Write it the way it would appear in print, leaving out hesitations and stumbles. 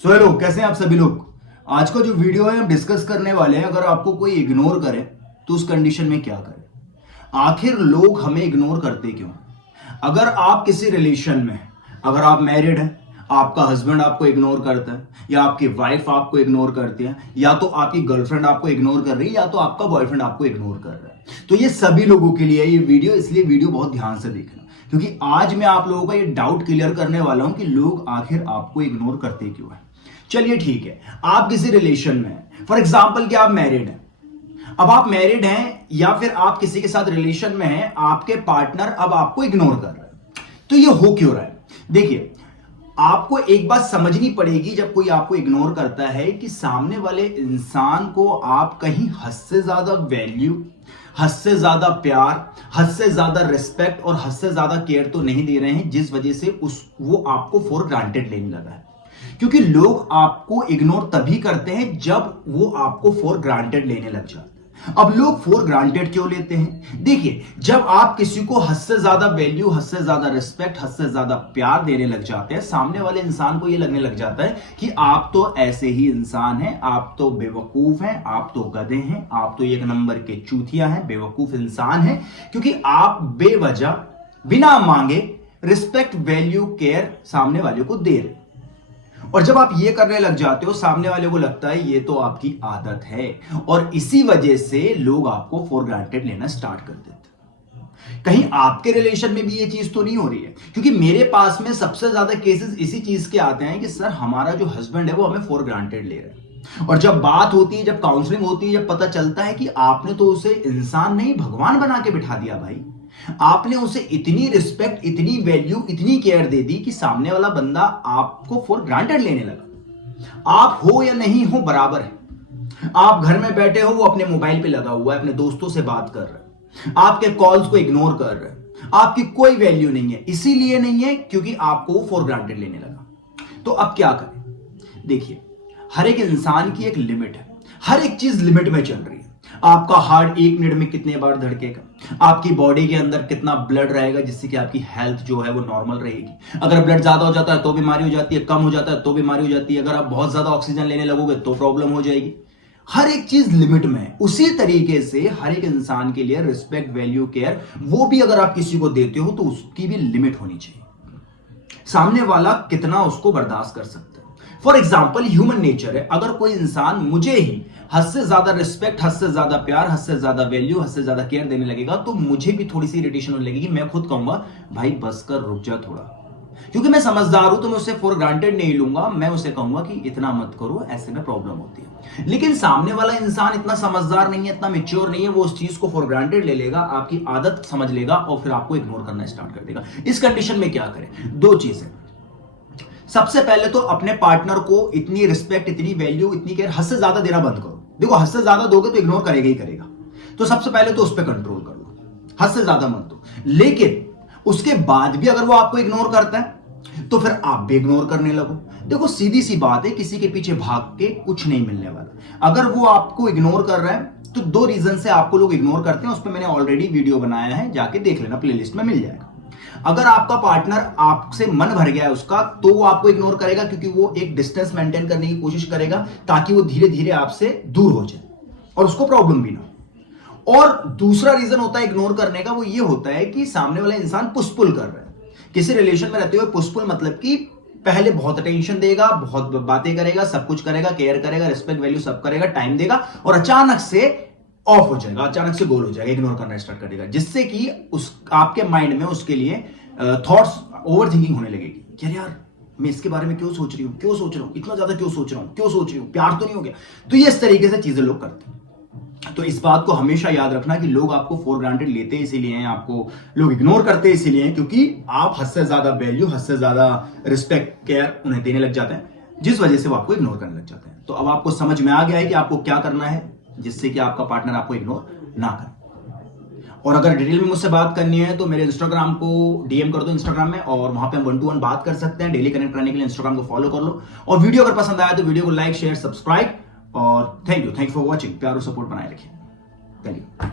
So hello, कैसे हैं आप सभी लोग। आज का जो वीडियो है हम डिस्कस करने वाले हैं, अगर आपको कोई इग्नोर करे तो उस कंडीशन में क्या करें। आखिर लोग हमें इग्नोर करते क्यों। अगर आप किसी रिलेशन में, अगर आप मैरिड हैं, आपका हस्बैंड आपको इग्नोर करता है, या आपकी वाइफ आपको इग्नोर करती है, या तो आपकी गर्लफ्रेंड आपको इग्नोर कर रही है, या तो आपका बॉयफ्रेंड आपको इग्नोर कर रहा है, तो ये सभी लोगों के लिए ये वीडियो, इसलिए वीडियो बहुत ध्यान से देखना, क्योंकि आज मैं आप लोगों का ये डाउट क्लियर करने वाला हूं कि लोग आखिर आपको इग्नोर करते क्यों है। चलिए ठीक है, आप किसी रिलेशन में हैं, फॉर एग्जाम्पल कि आप मैरिड हैं। अब आप मैरिड हैं या फिर आप किसी के साथ रिलेशन में हैं, आपके पार्टनर अब आपको इग्नोर कर रहे हैं, तो ये हो क्यों रहा है। देखिए, आपको एक बात समझनी पड़ेगी, जब कोई आपको इग्नोर करता है कि सामने वाले इंसान को आप कहीं हद से ज्यादा वैल्यू, हद से ज्यादा प्यार, हद से ज्यादा रिस्पेक्ट और हद से ज्यादा केयर तो नहीं दे रहे हैं, जिस वजह से वो आपको फॉर ग्रांटेड लेने लगा है। क्योंकि लोग आपको इग्नोर तभी करते हैं जब वो आपको फॉर ग्रांटेड लेने लग जाते हैं। अब लोग फॉर ग्रांटेड क्यों लेते हैं। देखिए, जब आप किसी को हद से ज्यादा वैल्यू, हद से ज्यादा रिस्पेक्ट, हद से ज्यादा प्यार देने लग जाते हैं, सामने वाले इंसान को ये लगने लग जाता है कि आप तो ऐसे ही इंसान हैं, आप तो बेवकूफ हैं, आप तो गधे हैं, आप तो एक नंबर के चूतिया हैं, बेवकूफ इंसान हैं, क्योंकि आप बेवजह बिना मांगे रिस्पेक्ट, वैल्यू, केयर सामने वाले को दे रहे। और जब आप ये करने लग जाते हो, सामने वाले को लगता है ये तो आपकी आदत है, और इसी वजह से लोग आपको फॉर ग्रांटेड लेना स्टार्ट कर देते हैं। कहीं आपके रिलेशन में भी ये चीज तो नहीं हो रही है, क्योंकि मेरे पास में सबसे ज्यादा केसेस इसी चीज के आते हैं कि सर हमारा जो हस्बैंड है वो हमें फॉर ग्रांटेड ले रहा है। और जब बात होती है, जब काउंसलिंग होती है, जब पता चलता है कि आपने तो उसे इंसान नहीं भगवान बना के बिठा दिया भाई, आपने उसे इतनी रिस्पेक्ट, इतनी वैल्यू, इतनी केयर दे दी कि सामने वाला बंदा आपको फॉर ग्रांटेड लेने लगा। आप हो या नहीं हो बराबर है। आप घर में बैठे हो, वो अपने मोबाइल पे लगा हुआ है, अपने दोस्तों से बात कर रहा है, आपके कॉल्स को इग्नोर कर रहा है, आपकी कोई वैल्यू नहीं है। इसीलिए नहीं है क्योंकि आपको फॉर ग्रांटेड लेने लगा। तो अब क्या करें। देखिए, हर एक इंसान की एक लिमिट है, हर एक चीज लिमिट में चल रही है। आपका हार्ट एक मिनट में कितने बार धड़केगा, आपकी बॉडी के अंदर कितना ब्लड रहेगा, जिससे कि आपकी हेल्थ जो है वो नॉर्मल रहेगी। अगर ब्लड ज्यादा हो जाता है तो बीमारी हो जाती है, कम हो जाता है तो बीमारी हो जाती है, अगर आप बहुत ज्यादा ऑक्सीजन लेने लगोगे तो प्रॉब्लम हो जाएगी। हर एक चीज लिमिट में है। उसी तरीके से हर एक इंसान के लिए रिस्पेक्ट, वैल्यू, केयर, वो भी अगर आप किसी को देते हो तो उसकी भी लिमिट होनी चाहिए। सामने वाला कितना उसको बर्दाश्त कर सकता है। फॉर एग्जाम्पल, ह्यूमन नेचर है, अगर कोई इंसान मुझे ही हद से ज्यादा रिस्पेक्ट, हद से ज्यादा प्यार, हद से ज्यादा वैल्यू, हद से ज्यादा केयर देने लगेगा, तो मुझे भी थोड़ी सी इरिटेशन होने लगेगी। मैं खुद कहूंगा भाई बस कर, रुक जा थोड़ा, क्योंकि मैं समझदार हूं तो मैं उसे फॉर ग्रांटेड नहीं लूंगा। मैं उसे कहूंगा कि इतना मत करो, ऐसे में प्रॉब्लम होती है। लेकिन सामने वाला इंसान इतना समझदार नहीं है, इतना मैच्योर नहीं है, वो उस चीज को फॉर ग्रांटेड ले लेगा, आपकी आदत समझ लेगा और फिर आपको इग्नोर करना स्टार्ट कर देगा। इस कंडीशन में क्या करें। दो चीजें। सबसे पहले तो अपने पार्टनर को इतनी रिस्पेक्ट, इतनी वैल्यू, इतनी केयर हद से ज्यादा देना बंद करो। देखो, हद से ज्यादा दोगे तो इग्नोर करेगा ही करेगा, तो सबसे पहले तो उस पर कंट्रोल कर लो, हद से ज्यादा मत दो। लेकिन उसके बाद भी अगर वो आपको इग्नोर करता है तो फिर आप भी इग्नोर करने लगो। देखो, सीधी सी बात है, किसी के पीछे भाग के कुछ नहीं मिलने वाला। अगर वो आपको इग्नोर कर रहा है तो दो रीजन से आपको लोग इग्नोर करते हैं, उस पर मैंने ऑलरेडी वीडियो बनाया है, जाके देख लेना, प्लेलिस्ट में मिल जाएगा। अगर आपका पार्टनर आपसे मन भर गया है उसका, तो वो आपको इग्नोर करेगा, क्योंकि वो एक डिस्टेंस मेंटेन करने की कोशिश करेगा ताकि वो धीरे धीरे आपसे दूर हो जाए और उसको प्रॉब्लम भी ना हो। और दूसरा रीजन होता है इग्नोर करने का, वो ये होता है कि सामने वाला इंसान पुश पुल कर रहा है। किसी रिलेशन में रहते हुए पुश पुल मतलब कि पहले बहुत अटेंशन देगा, बहुत बातें करेगा, सब कुछ करेगा, केयर करेगा, रिस्पेक्ट, वैल्यू सब करेगा, टाइम देगा, और अचानक से ऑफ हो जाएगा, अचानक से गोल हो जाएगा, इग्नोर करना स्टार्ट कर देगा, जिससे कि उस आपके माइंड में उसके लिए थॉट्स, ओवर थिंकिंग होने लगेगी कि यार मैं इसके बारे में क्यों सोच रही हूँ, क्यों सोच रहा हूँ, इतना ज्यादा क्यों सोच रहा हूँ, क्यों सोच रही हूँ, प्यार तो नहीं हो गया। तो ये इस तरीके से चीजें लोग करते हैं। तो इस बात को हमेशा याद रखना कि लोग आपको फॉर ग्रांटेड लेते इसीलिए हैं, आपको लोग इग्नोर करते इसीलिए हैं क्योंकि आप हद से ज्यादा वैल्यू, हद से ज्यादा रिस्पेक्ट, केयर उन्हें देने लग जाते हैं, जिस वजह से वो आपको इग्नोर करने लग जाते हैं। तो अब आपको समझ में आ गया है कि आपको क्या करना है जिससे कि आपका पार्टनर आपको इग्नोर ना करे। और अगर डिटेल में मुझसे बात करनी है तो मेरे इंस्टाग्राम को डीएम कर दो इंस्टाग्राम में, और वहां पे हम 1 to 1 बात कर सकते हैं। डेली कनेक्ट करने के लिए इंस्टाग्राम को फॉलो कर लो, और वीडियो अगर पसंद आया तो वीडियो को लाइक, शेयर, सब्सक्राइब, और थैंक यू फॉर वॉचिंग। प्यार और सपोर्ट बनाए रखिए। Thank you.